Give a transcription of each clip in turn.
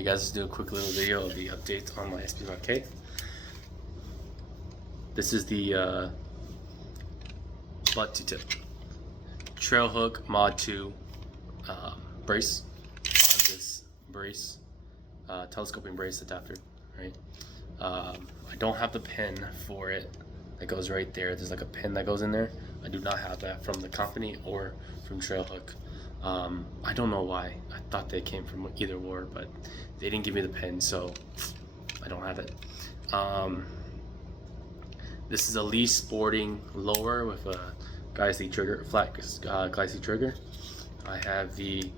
Hey guys, let's do a quick little video of the update on my SP5K. This is the butt to tip trail hook mod 2 brace on this brace, telescoping brace adapter, right? I don't have the pin for it that goes right there. There's like a pin that goes in there. I do not have that from the company or from Trailhook. I don't know why. I thought they came from either or, but they didn't give me the pin, so I don't have it. This is a Lee Sporting lower with a Geisley trigger, flat Geisley trigger. I have the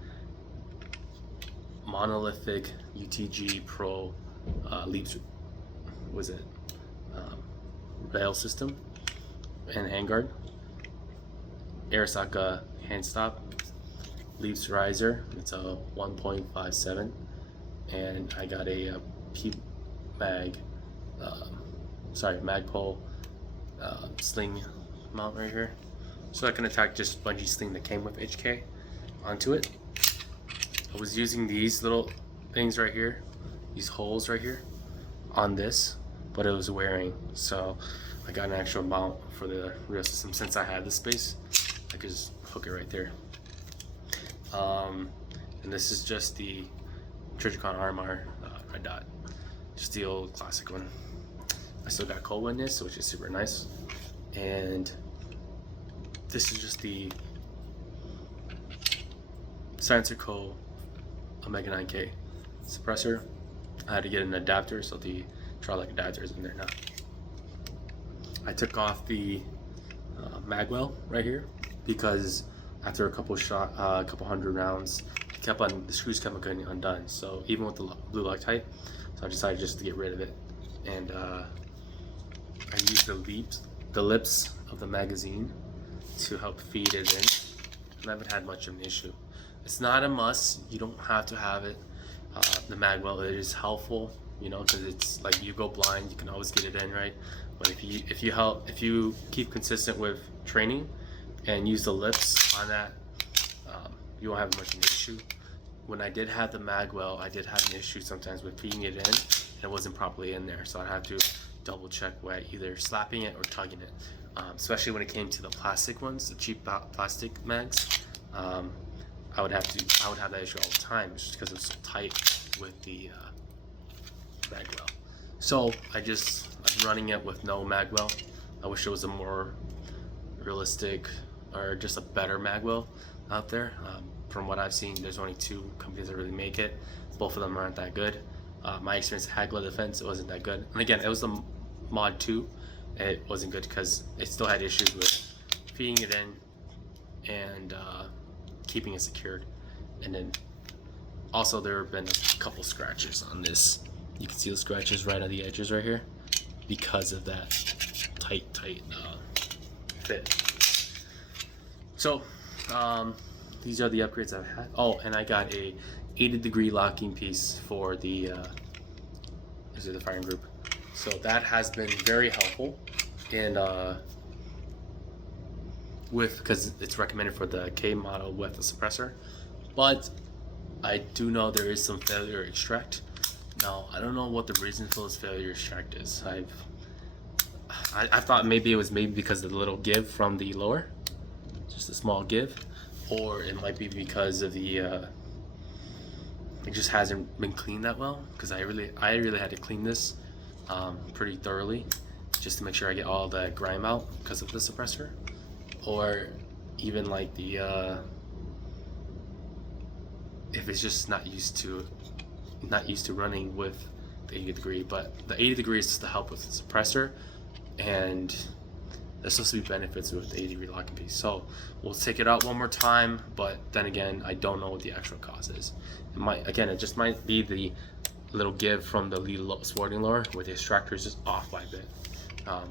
monolithic UTG Pro Leaps, was it rail system and handguard, Arisaka hand stop, Leaps riser. It's a 1.57, and I got a Magpul sling mount right here, so I can attach just bungee sling that came with HK onto it. I was using these little things right here, these holes right here on this, but it was wearing, so I got an actual mount for the real system. Since I had the space, I could just hook it right there. And this is just the Trijicon RMR red dot, just the old classic one. I still got cold in this, which is super nice. And this is just the Silencer Co. Omega 9K suppressor. I had to get an adapter, so the Trilic adapter is in there now. I took off the magwell right here because after a couple hundred rounds, the screws kept getting undone. So even with the blue Loctite, so I decided just to get rid of it. And I used the lips of the magazine to help feed it in, and I haven't had much of an issue. It's not a must. You don't have to have it. The magwell, it is helpful, you know, because it's like you go blind, you can always get it in, right? But if you keep consistent with training and use the lips on that, you won't have much of an issue. When I did have the magwell, I did have an issue sometimes with feeding it in, and it wasn't properly in there, so I'd have to double check by either slapping it or tugging it. Especially when it came to the plastic ones, the cheap plastic mags. I would have that issue all the time just because it was so tight with the magwell. So I'm running it with no magwell. I wish it was a more realistic or just a better magwell out there. From what I've seen, there's only 2 companies that really make it. Both of them aren't that good. My experience at Hagla Defense, it wasn't that good. And again, it was the mod 2. It wasn't good because it still had issues with feeding it in and keeping it secured. And then also there have been a couple scratches on this. You can see the scratches right on the edges right here because of that tight fit. So these are the upgrades I've had. Oh, and I got a 80-degree locking piece for the firing group. So that has been very helpful, and because it's recommended for the K model with the suppressor. But I do know there is some failure extract. Now I don't know what the reason for this failure extract is. I thought maybe it was because of the little give from the lower, just a small give, or it might be because of the it just hasn't been cleaned that well. Because I really had to clean this pretty thoroughly just to make sure I get all the grime out because of the suppressor, or even like the if it's just not used to running with the 80-degree. But the 80-degree is just to help with the suppressor, and there's supposed to be benefits with the 80-degree locking piece. So we'll take it out one more time, but then again, I don't know what the actual cause is. It just might be the little give from the Lee Sporting lower where the extractor is just off by a bit,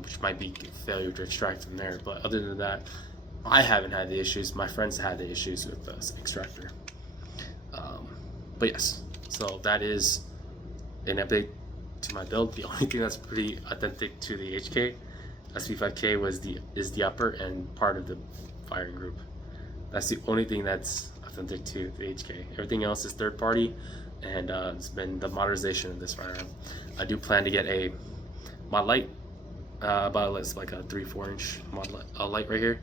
which might be failure to extract from there. But other than that, I haven't had the issues. My friends had the issues with the extractor. But yes, so that is an update to my build. The only thing that's pretty authentic to the HK SP5K is the upper and part of the firing group. That's the only thing that's authentic to the HK. Everything else is third party. and it's been the modernization of this firearm. I do plan to get a mod light, about it's like a 3-4 inch mod light right here,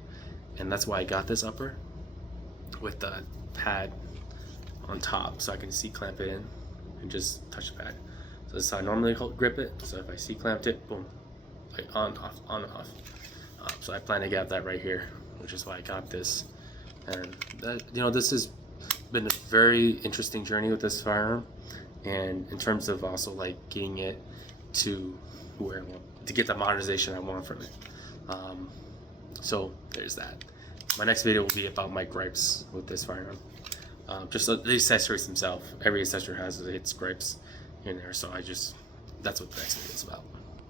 and that's why I got this upper with the pad on top, so I can C-clamp it in and just touch the pad. So this is how I normally grip it. So if I C-clamped it, boom, like on, off, on, off. So I plan to get that right here, which is why I got this. And that, you know, this has been a very interesting journey with this firearm, and in terms of also like getting it to where I want to get the modernization I want from it. So there's that. My next video will be about my gripes with this firearm. Just the accessories themselves. Every accessory has its gripes in there, so that's what the next video is about.